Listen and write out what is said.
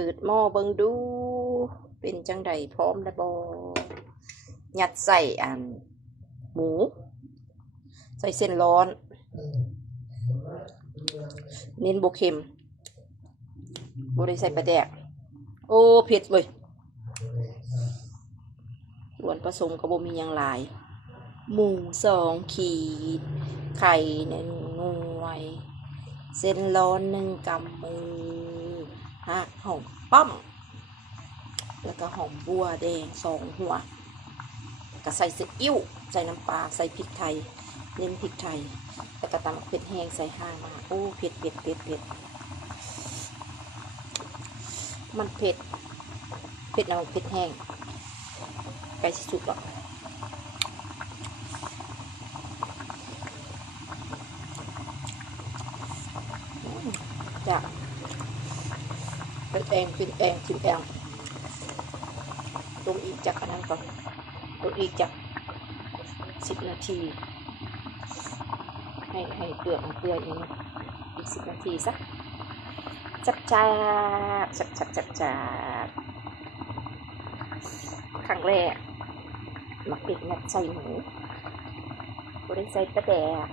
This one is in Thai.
ปิดหม้อเบิ่งดูเป็นจังใดพร้อมแล้วบ่ยัดใส่หมูใส่เส้นร้อนเน้นบ่เค็มบ่ได้ใส่ปลาแดกโอ้เผ็ดเว้ยส่วนผสมก็บ่มีหยังหลายหมู2 ขีดไข่1 หน่วยเส้นร้อน1 กำมือหักหอมป้อมแล้วก็หอมบัวแดง2 หัวก็ใส่ซีอิ๊วใส่น้ำปลาใส่พริกไทยเน้นพริกไทยแล้วก็ตำเผ็ดแห้งใส่ห้างมาโอ้เผ็ดมันเผ็ดเอาเผ็ดแห้งใกล้สิสุกแล้วจ้ะเป็นแองชิมแองลงอีกจากอันนั้นก่อนลงอีกจาก10 นาทีให้เปลือกมันเปื่อยอีก10 นาทีสักจับครั้งแรกมักเด็กงัดใส่หมูบ่ได้ใส่ปลาแดก